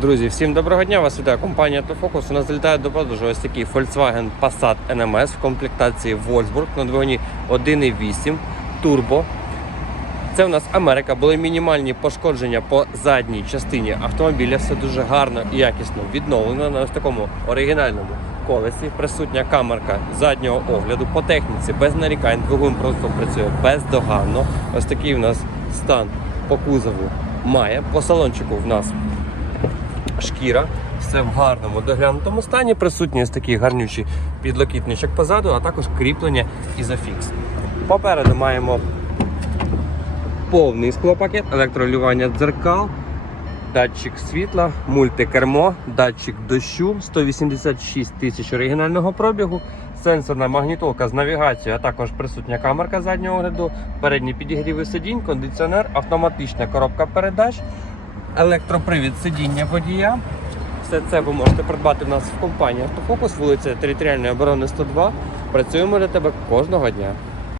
Друзі, всім доброго дня! Вас вітає компанія Автофокус. У нас залітає до продажу ось такий Volkswagen Passat NMS в комплектації Wolfsburg на двигуні 1.8 Turbo. Це у нас Америка. Були мінімальні пошкодження по задній частині автомобіля. Все дуже гарно і якісно відновлено на ось такому оригінальному колесі. Присутня камерка заднього огляду по техніці без нарікань. Двигун просто працює бездоганно. Ось такий у нас стан по кузову має. По салончику в нас шкіра. Все в гарному доглянутому стані. Присутній ось такий гарнючий підлокітничок позаду, а також кріплення ізофікс. Попереду маємо повний склопакет, електролювання дзеркал, датчик світла, мультикермо, датчик дощу, 186 тисяч оригінального пробігу, сенсорна магнітолка з навігацією, а також присутня камерка заднього огляду, передні підігріви сидінь, кондиціонер, автоматична коробка передач, електропривід сидіння водія. Все це ви можете придбати в нас в компанії Автофокус, вулиця Територіальної оборони 102. Працюємо для тебе кожного дня.